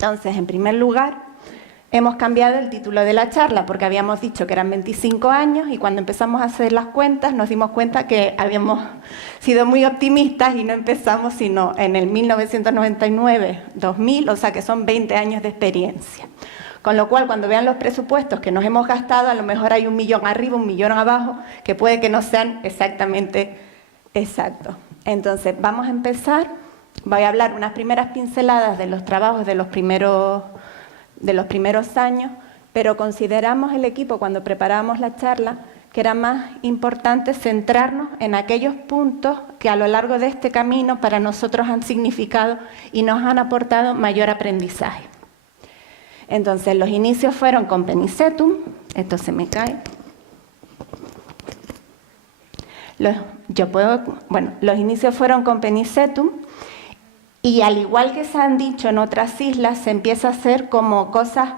Entonces, en primer lugar, hemos cambiado el título de la charla porque habíamos dicho que eran 25 años y cuando empezamos a hacer las cuentas nos dimos cuenta que habíamos sido muy optimistas y no empezamos sino en el 1999-2000, o sea que son 20 años de experiencia. Con lo cual, cuando vean los presupuestos que nos hemos gastado, a lo mejor hay 1 millón arriba, 1 millón abajo, que puede que no sean exactamente exactos. Entonces, vamos a empezar. Voy a hablar unas primeras pinceladas de los trabajos de los primeros años, pero consideramos el equipo cuando preparábamos la charla que era más importante centrarnos en aquellos puntos que a lo largo de este camino para nosotros han significado y nos han aportado mayor aprendizaje. Entonces, los inicios fueron con Penicetum, esto se me cae. Los inicios fueron con Penicetum y al igual que se han dicho en otras islas, se empieza a hacer como cosas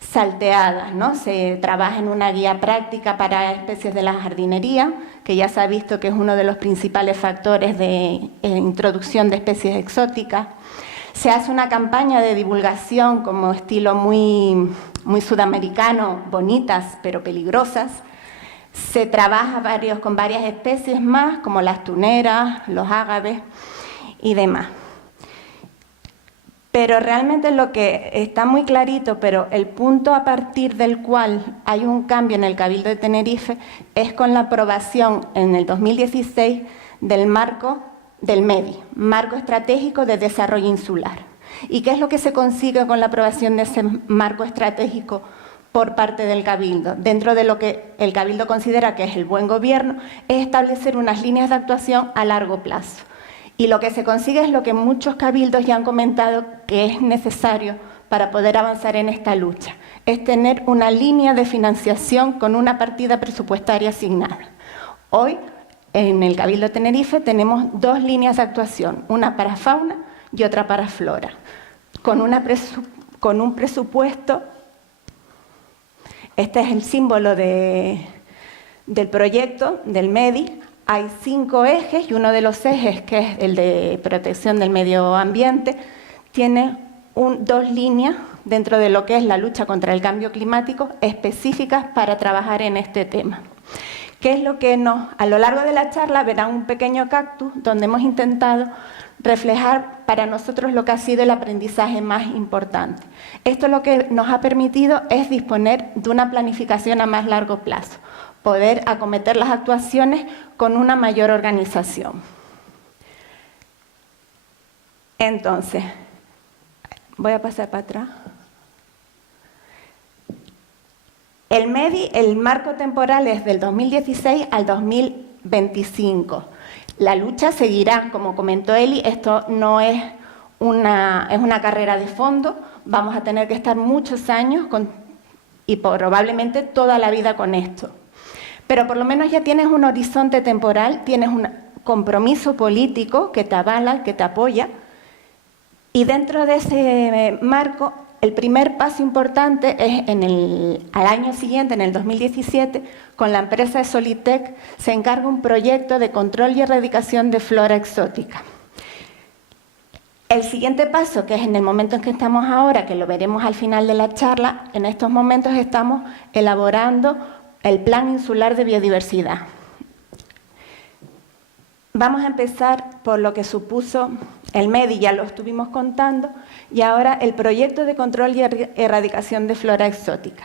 salteadas, ¿no? Se trabaja en una guía práctica para especies de la jardinería, que ya se ha visto que es uno de los principales factores de introducción de especies exóticas. Se hace una campaña de divulgación como estilo muy sudamericano, bonitas pero peligrosas. Se trabaja con varias especies más, como las tuneras, los ágaves y demás. Pero realmente lo que está muy clarito, pero el punto a partir del cual hay un cambio en el Cabildo de Tenerife es con la aprobación en el 2016 del marco del MEDI, Marco Estratégico de Desarrollo Insular. ¿Y qué es lo que se consigue con la aprobación de ese marco estratégico por parte del Cabildo? Dentro de lo que el Cabildo considera que es el buen gobierno, es establecer unas líneas de actuación a largo plazo. Y lo que se consigue es lo que muchos cabildos ya han comentado que es necesario para poder avanzar en esta lucha, es tener una línea de financiación con una partida presupuestaria asignada. Hoy, en el Cabildo de Tenerife tenemos 2 líneas de actuación, una para fauna y otra para flora, con un presupuesto. Este es el símbolo del proyecto, del MEDI. Hay 5 ejes y uno de los ejes, que es el de protección del medio ambiente, tiene 2 líneas dentro de lo que es la lucha contra el cambio climático específicas para trabajar en este tema. ¿Qué es lo que a lo largo de la charla verán un pequeño cactus donde hemos intentado reflejar para nosotros lo que ha sido el aprendizaje más importante? Esto lo que nos ha permitido es disponer de una planificación a más largo plazo, poder acometer las actuaciones con una mayor organización. Entonces, voy a pasar para atrás. El MEDI, el marco temporal es del 2016 al 2025. La lucha seguirá, como comentó Eli, esto no es es una carrera de fondo, vamos a tener que estar muchos años y probablemente toda la vida con esto. Pero por lo menos ya tienes un horizonte temporal, tienes un compromiso político que te avala, que te apoya, y dentro de ese marco, el primer paso importante es al año siguiente, en el 2017, con la empresa Solitec, se encarga un proyecto de control y erradicación de flora exótica. El siguiente paso, que es en el momento en que estamos ahora, que lo veremos al final de la charla, en estos momentos estamos elaborando el Plan Insular de Biodiversidad. Vamos a empezar por lo que supuso el MEDI, ya lo estuvimos contando, y ahora el proyecto de control y erradicación de flora exótica.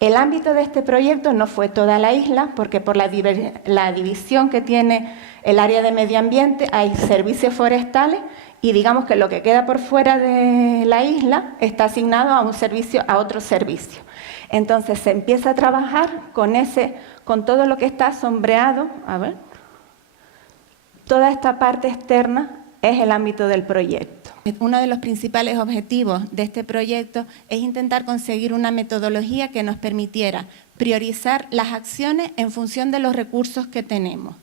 El ámbito de este proyecto no fue toda la isla, porque por la división que tiene el área de medio ambiente hay servicios forestales y digamos que lo que queda por fuera de la isla está asignado a otro servicio. Entonces se empieza a trabajar con todo lo que está sombreado, toda esta parte externa es el ámbito del proyecto. Uno de los principales objetivos de este proyecto es intentar conseguir una metodología que nos permitiera priorizar las acciones en función de los recursos que tenemos.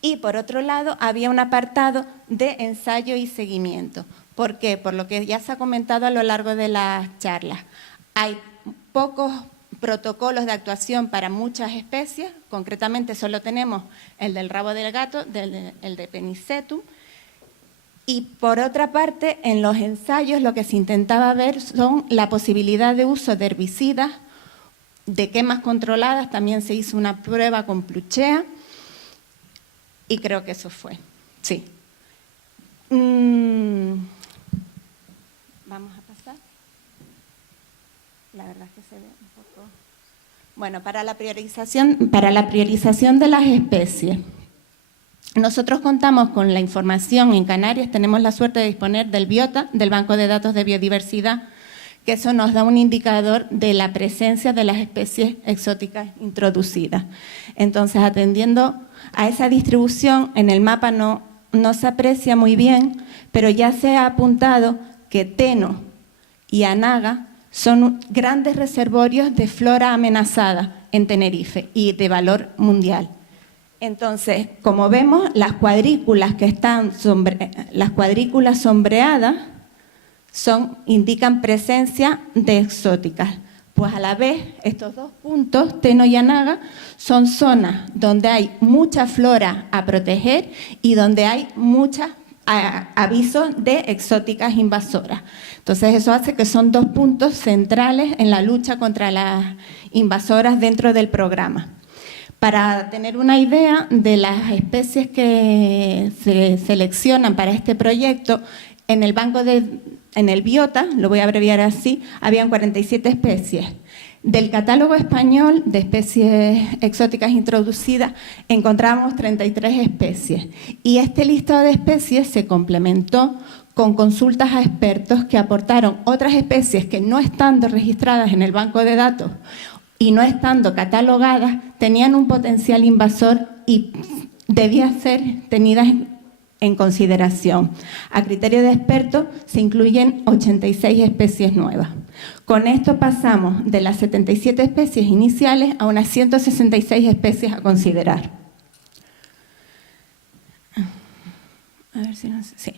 Y por otro lado, había un apartado de ensayo y seguimiento. ¿Por qué? Por lo que ya se ha comentado a lo largo de las charlas. Hay pocos protocolos de actuación para muchas especies, concretamente solo tenemos el del rabo del gato, el de Penicetum, Y por otra parte, en los ensayos lo que se intentaba ver son la posibilidad de uso de herbicidas, de quemas controladas, también se hizo una prueba con Pluchea, y creo que eso fue, sí. Vamos a pasar. La verdad es que se ve un poco... Bueno, para la priorización de las especies, nosotros contamos con la información en Canarias, tenemos la suerte de disponer del BIOTA, del Banco de Datos de Biodiversidad, que eso nos da un indicador de la presencia de las especies exóticas introducidas. Entonces, atendiendo a esa distribución, en el mapa no se aprecia muy bien, pero ya se ha apuntado que Teno y Anaga son grandes reservorios de flora amenazada en Tenerife y de valor mundial. Entonces, como vemos, las cuadrículas que están sombreadas indican presencia de exóticas. Pues a la vez, estos dos puntos, Teno y Anaga, son zonas donde hay mucha flora a proteger y donde hay muchos avisos de exóticas invasoras. Entonces, eso hace que son dos puntos centrales en la lucha contra las invasoras dentro del programa. Para tener una idea de las especies que se seleccionan para este proyecto, en el BIOTA, lo voy a abreviar así, habían 47 especies. Del catálogo español de especies exóticas introducidas encontramos 33 especies. Y este listado de especies se complementó con consultas a expertos que aportaron otras especies que, no estando registradas en el banco de datos y no estando catalogadas, tenían un potencial invasor y debían ser tenidas en consideración. A criterio de expertos se incluyen 86 especies nuevas. Con esto pasamos de las 77 especies iniciales a unas 166 especies a considerar. A ver si no sé. Sí.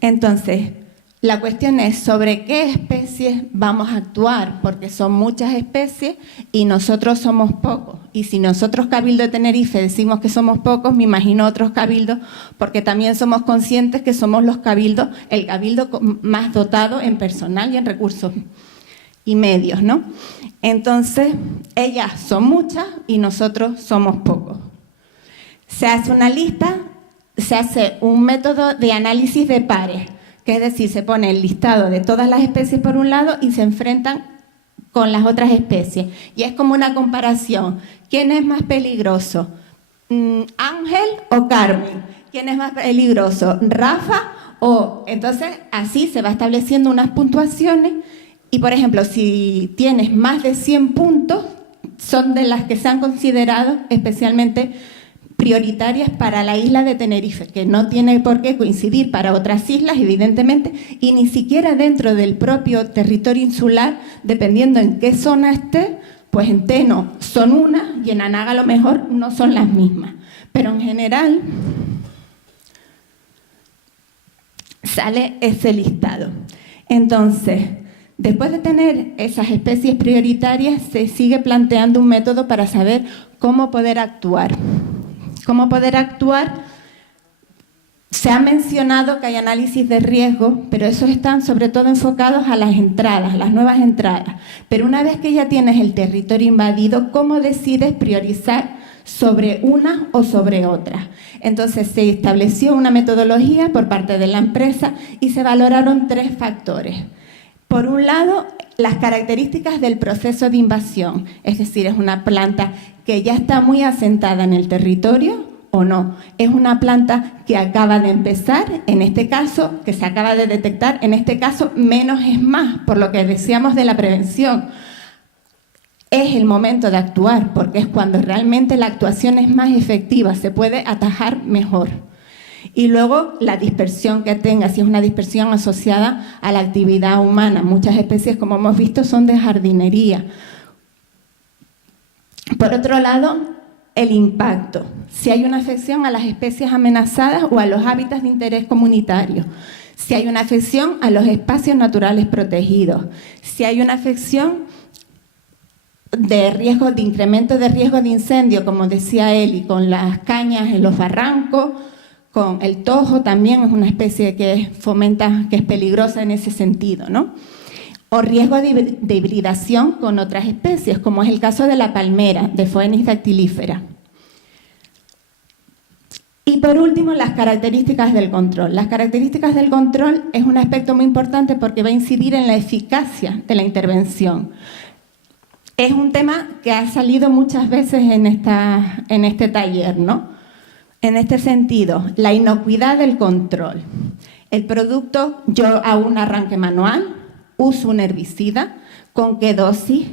Entonces, la cuestión es sobre qué especies vamos a actuar, porque son muchas especies y nosotros somos pocos. Y si nosotros, Cabildo de Tenerife, decimos que somos pocos, me imagino otros cabildos, porque también somos conscientes que somos el cabildo más dotado en personal y en recursos y medios, ¿no? Entonces, ellas son muchas y nosotros somos pocos. Se hace una lista, se hace un método de análisis de pares, que es decir, se pone el listado de todas las especies por un lado y se enfrentan con las otras especies. Y es como una comparación. ¿Quién es más peligroso? ¿Ángel o Carmen? ¿Quién es más peligroso? ¿Rafa o...? Entonces, así se va estableciendo unas puntuaciones y, por ejemplo, si tienes más de 100 puntos, son de las que se han considerado especialmente prioritarias para la isla de Tenerife, que no tiene por qué coincidir para otras islas, evidentemente, y ni siquiera dentro del propio territorio insular, dependiendo en qué zona esté, pues en Teno son unas y en Anaga a lo mejor no son las mismas. Pero en general sale ese listado. Entonces, después de tener esas especies prioritarias, se sigue planteando un método para saber cómo poder actuar. ¿Cómo poder actuar? Se ha mencionado que hay análisis de riesgo, pero esos están sobre todo enfocados a las entradas, las nuevas entradas. Pero una vez que ya tienes el territorio invadido, ¿cómo decides priorizar sobre una o sobre otra? Entonces se estableció una metodología por parte de la empresa y se valoraron 3 factores. Por un lado, las características del proceso de invasión, es decir, es una planta que ya está muy asentada en el territorio o no. Es una planta que acaba de empezar, en este caso, que se acaba de detectar, en este caso, menos es más, por lo que decíamos de la prevención. Es el momento de actuar, porque es cuando realmente la actuación es más efectiva, se puede atajar mejor. Y luego la dispersión que tenga, si es una dispersión asociada a la actividad humana. Muchas especies, como hemos visto, son de jardinería. Por otro lado, el impacto. Si hay una afección a las especies amenazadas o a los hábitats de interés comunitario. Si hay una afección a los espacios naturales protegidos. Si hay una afección de incremento de riesgo de incendio, como decía Eli, con las cañas en los barrancos, con el tojo, también es una especie que fomenta, que es peligrosa en ese sentido, ¿no? O riesgo de hibridación con otras especies, como es el caso de la palmera, de Phoenix dactilífera. Y por último, las características del control. Las características del control es un aspecto muy importante porque va a incidir en la eficacia de la intervención. Es un tema que ha salido muchas veces en este taller, ¿no? En este sentido, la inocuidad del control. El producto, yo hago un arranque manual, uso un herbicida, ¿con qué dosis?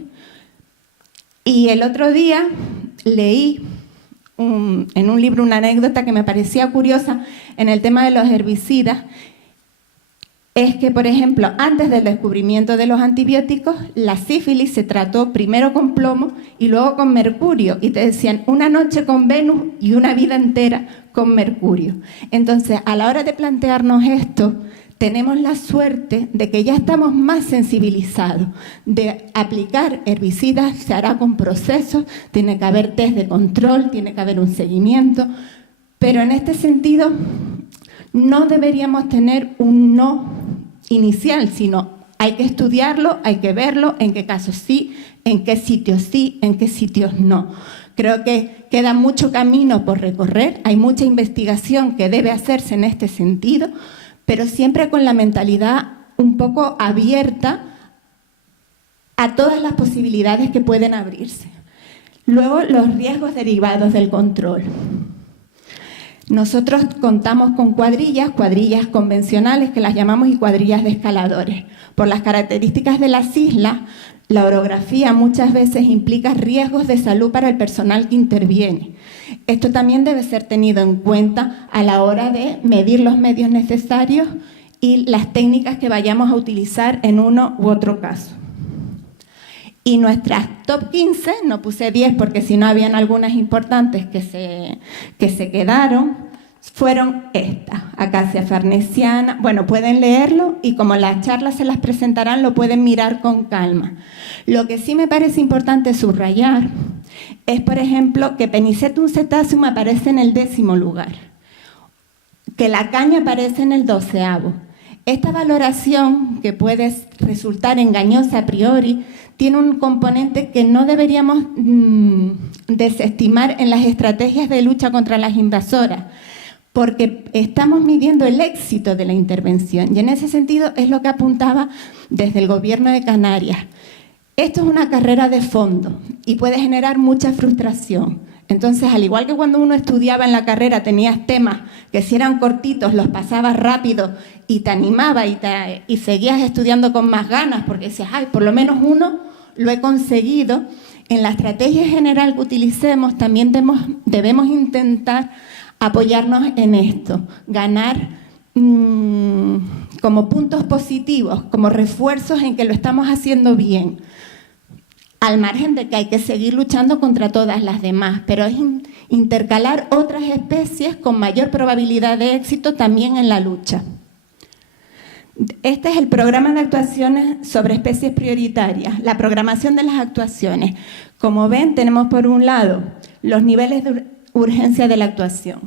Y el otro día leí en un libro una anécdota que me parecía curiosa en el tema de los herbicidas, es que, por ejemplo, antes del descubrimiento de los antibióticos, la sífilis se trató primero con plomo y luego con mercurio, y te decían una noche con Venus y una vida entera con mercurio. Entonces, a la hora de plantearnos esto, tenemos la suerte de que ya estamos más sensibilizados. De aplicar herbicidas se hará con procesos, tiene que haber test de control, tiene que haber un seguimiento, pero en este sentido no deberíamos tener un no inicial, sino hay que estudiarlo, hay que verlo, en qué casos sí, en qué sitios no. Creo que queda mucho camino por recorrer, hay mucha investigación que debe hacerse en este sentido, pero siempre con la mentalidad un poco abierta a todas las posibilidades que pueden abrirse. Luego, los riesgos derivados del control. Nosotros contamos con cuadrillas convencionales que las llamamos y cuadrillas de escaladores. Por las características de las islas, la orografía muchas veces implica riesgos de salud para el personal que interviene. Esto también debe ser tenido en cuenta a la hora de medir los medios necesarios y las técnicas que vayamos a utilizar en uno u otro caso. Y nuestras top 15, no puse 10 porque si no habían algunas importantes que se quedaron, fueron estas: Acacia farnesiana. Bueno, pueden leerlo y como las charlas se las presentarán, lo pueden mirar con calma. Lo que sí me parece importante subrayar es, por ejemplo, que Penicetum cetaceum aparece en el 10º lugar, que la caña aparece en el 12º. Esta valoración, que puede resultar engañosa a priori, tiene un componente que no deberíamos desestimar en las estrategias de lucha contra las invasoras, porque estamos midiendo el éxito de la intervención y en ese sentido es lo que apuntaba desde el Gobierno de Canarias. Esto es una carrera de fondo y puede generar mucha frustración. Entonces, al igual que cuando uno estudiaba en la carrera, tenías temas que si eran cortitos los pasabas rápido y te animaba y seguías estudiando con más ganas porque decías, ay, por lo menos uno lo he conseguido. En la estrategia general que utilicemos también debemos intentar apoyarnos en esto, ganar como puntos positivos, como refuerzos en que lo estamos haciendo bien, al margen de que hay que seguir luchando contra todas las demás, pero es intercalar otras especies con mayor probabilidad de éxito también en la lucha. Este es el programa de actuaciones sobre especies prioritarias, la programación de las actuaciones. Como ven, tenemos por un lado los niveles de urgencia de la actuación.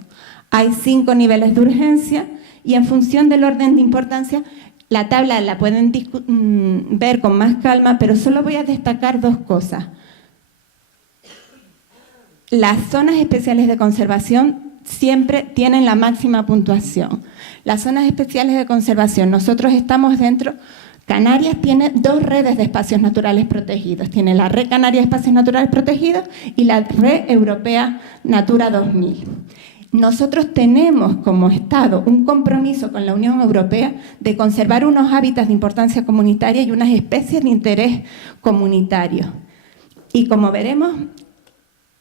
Hay 5 niveles de urgencia y en función del orden de importancia, la tabla la pueden ver con más calma, pero solo voy a destacar 2 cosas. Las zonas especiales de conservación siempre tienen la máxima puntuación. Las zonas especiales de conservación, nosotros estamos dentro. Canarias tiene 2 redes de espacios naturales protegidos. Tiene la Red Canaria de Espacios Naturales Protegidos y la Red Europea Natura 2000. Nosotros tenemos como Estado un compromiso con la Unión Europea de conservar unos hábitats de importancia comunitaria y unas especies de interés comunitario. Y como veremos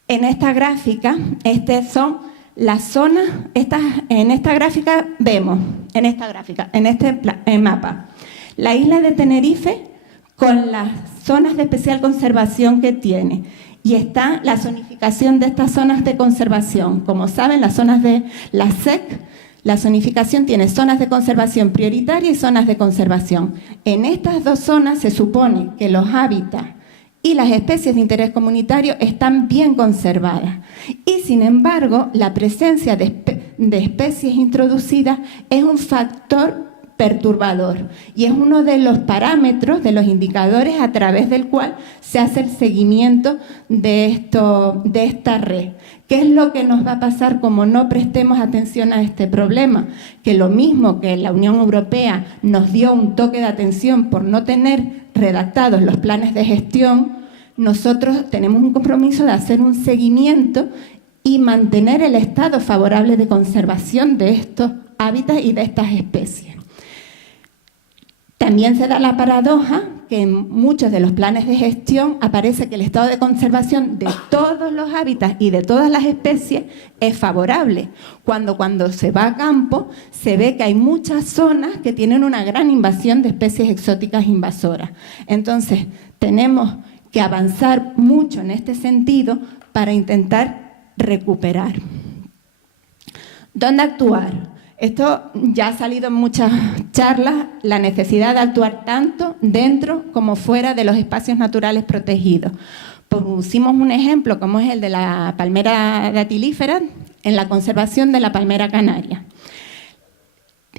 en esta gráfica, estas son las zonas, en esta gráfica vemos, en este mapa, la isla de Tenerife con las zonas de especial conservación que tiene. Y está la zonificación de estas zonas de conservación. Como saben, las zonas de la SEC, la zonificación tiene zonas de conservación prioritaria y zonas de conservación. En estas 2 zonas se supone que los hábitats y las especies de interés comunitario están bien conservadas. Y sin embargo, la presencia de de especies introducidas es un factor perturbador y es uno de los parámetros, de los indicadores a través del cual se hace el seguimiento de esta red. ¿Qué es lo que nos va a pasar como no prestemos atención a este problema? Que lo mismo que la Unión Europea nos dio un toque de atención por no tener redactados los planes de gestión, nosotros tenemos un compromiso de hacer un seguimiento y mantener el estado favorable de conservación de estos hábitats y de estas especies. También se da la paradoja que en muchos de los planes de gestión aparece que el estado de conservación de todos los hábitats y de todas las especies es favorable, cuando se va a campo se ve que hay muchas zonas que tienen una gran invasión de especies exóticas invasoras. Entonces, tenemos que avanzar mucho en este sentido para intentar recuperar. ¿Dónde actuar? Esto ya ha salido en muchas charlas, la necesidad de actuar tanto dentro como fuera de los espacios naturales protegidos. Pusimos un ejemplo como es el de la palmera datilífera en la conservación de la palmera canaria.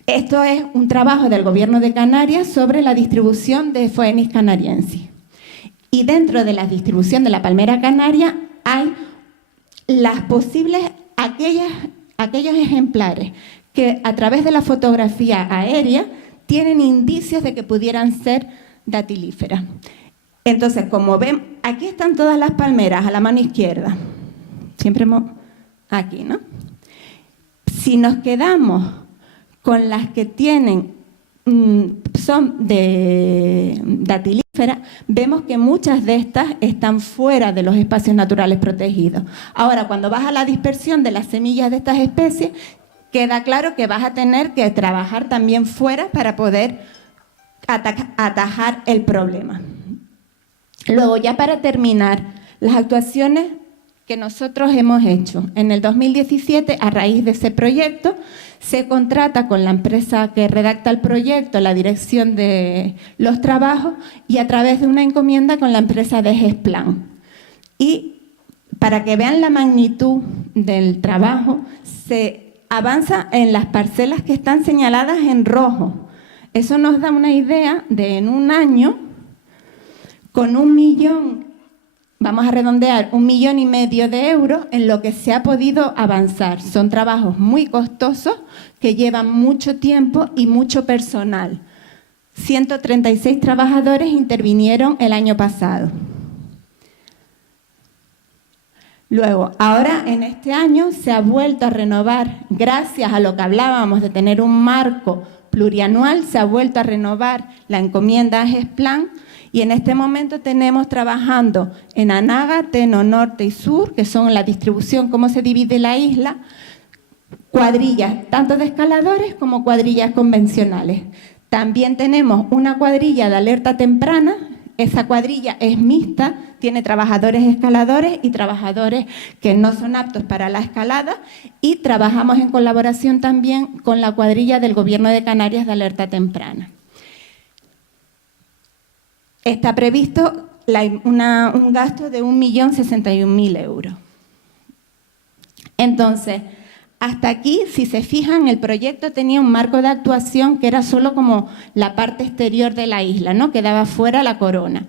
Esto es un trabajo del Gobierno de Canarias sobre la distribución de Phoenix canariensis. Y dentro de la distribución de la palmera canaria hay las posibles, aquellos ejemplares que a través de la fotografía aérea tienen indicios de que pudieran ser datilíferas. Entonces, como ven, aquí están todas las palmeras a la mano izquierda. Siempre aquí, ¿no? Si nos quedamos con las que son de datilíferas, vemos que muchas de estas están fuera de los espacios naturales protegidos. Ahora, cuando vas a la dispersión de las semillas de estas especies, queda claro que vas a tener que trabajar también fuera para poder atajar el problema. Luego, ya para terminar, las actuaciones que nosotros hemos hecho. En el 2017, a raíz de ese proyecto, se contrata con la empresa que redacta el proyecto, la dirección de los trabajos, y a través de una encomienda con la empresa de Gesplan. Y para que vean la magnitud del trabajo, se avanza en las parcelas que están señaladas en rojo. Eso nos da una idea de en un año, con 1 millón, vamos a redondear, 1,5 millones de euros en lo que se ha podido avanzar. Son trabajos muy costosos que llevan mucho tiempo y mucho personal. 136 trabajadores intervinieron el año pasado. Luego, ahora en este año se ha vuelto a renovar, gracias a lo que hablábamos de tener un marco plurianual, se ha vuelto a renovar la encomienda a Gesplan y en este momento tenemos trabajando en Anaga, Teno, Norte y Sur, que son la distribución, cómo se divide la isla, cuadrillas tanto de escaladores como cuadrillas convencionales. También tenemos una cuadrilla de alerta temprana. Esa cuadrilla es mixta, tiene trabajadores escaladores y trabajadores que no son aptos para la escalada, y trabajamos en colaboración también con la cuadrilla del Gobierno de Canarias de alerta temprana. Está previsto un gasto de 1.061.000 euros. Entonces, hasta aquí, si se fijan, el proyecto tenía un marco de actuación que era solo como la parte exterior de la isla, ¿no? Quedaba fuera la corona.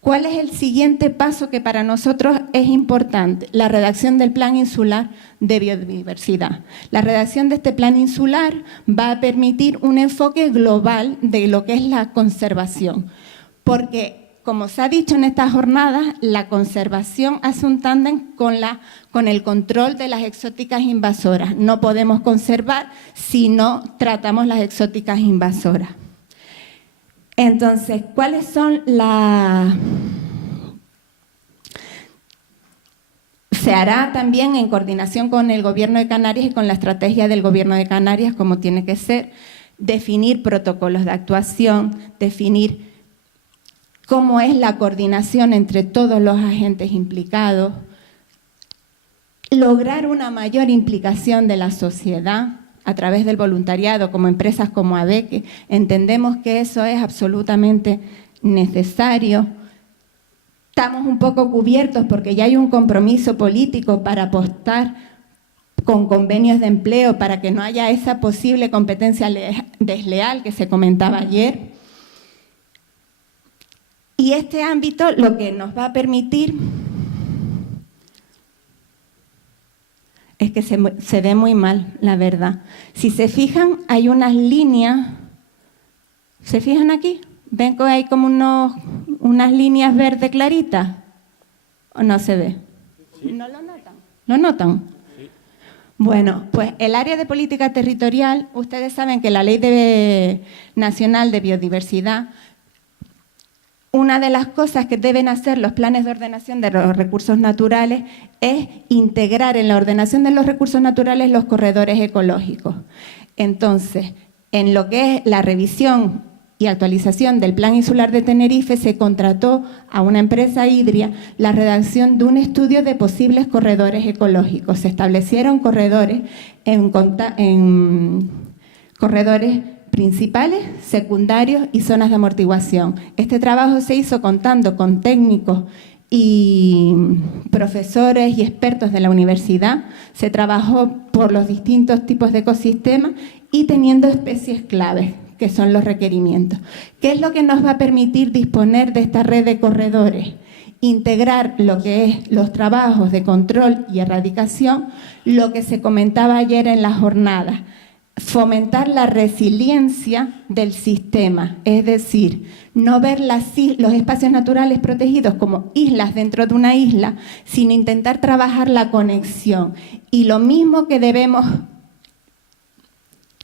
¿Cuál es el siguiente paso que para nosotros es importante? La redacción del Plan Insular de Biodiversidad. La redacción de este Plan Insular va a permitir un enfoque global de lo que es la conservación, porque, como se ha dicho en estas jornadas, la conservación hace un tándem con el control de las exóticas invasoras. No podemos conservar si no tratamos las exóticas invasoras. Entonces, ¿cuáles son las...? Se hará también en coordinación con el Gobierno de Canarias y con la estrategia del Gobierno de Canarias, como tiene que ser, definir protocolos de actuación, definir cómo es la coordinación entre todos los agentes implicados, lograr una mayor implicación de la sociedad a través del voluntariado, como empresas como ADEC. Entendemos que eso es absolutamente necesario. Estamos un poco cubiertos porque ya hay un compromiso político para apostar con convenios de empleo para que no haya esa posible competencia desleal que se comentaba ayer. Y este ámbito lo que nos va a permitir es que se ve muy mal, la verdad. Si se fijan, hay unas líneas, ¿se fijan aquí? ¿Ven que hay como unas líneas verdes claritas? ¿O no se ve? Sí. ¿No lo notan? ¿Lo notan? Sí. Bueno, pues el área de política territorial, ustedes saben que la Ley Nacional de Biodiversidad, una de las cosas que deben hacer los planes de ordenación de los recursos naturales es integrar en la ordenación de los recursos naturales los corredores ecológicos. Entonces, en lo que es la revisión y actualización del Plan Insular de Tenerife, se contrató a una empresa hídrica la redacción de un estudio de posibles corredores ecológicos. Se establecieron corredores corredores principales, secundarios y zonas de amortiguación. Este trabajo se hizo contando con técnicos y profesores y expertos de la universidad. Se trabajó por los distintos tipos de ecosistemas y teniendo especies claves, que son los requerimientos. ¿Qué es lo que nos va a permitir disponer de esta red de corredores? Integrar lo que es los trabajos de control y erradicación, lo que se comentaba ayer en la jornada, fomentar la resiliencia del sistema, es decir, no ver los espacios naturales protegidos como islas dentro de una isla, sino intentar trabajar la conexión. Y lo mismo que debemos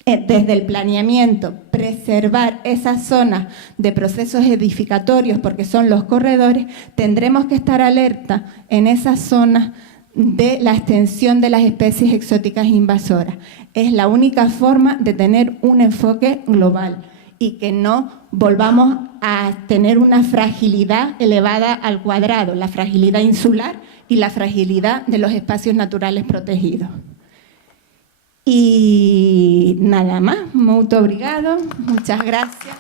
desde el planeamiento, preservar esas zonas de procesos edificatorios, porque son los corredores, tendremos que estar alerta en esas zonas de la extensión de las especies exóticas invasoras. Es la única forma de tener un enfoque global y que no volvamos a tener una fragilidad elevada al cuadrado, la fragilidad insular y la fragilidad de los espacios naturales protegidos. Y nada más, muito obrigado, muchas gracias.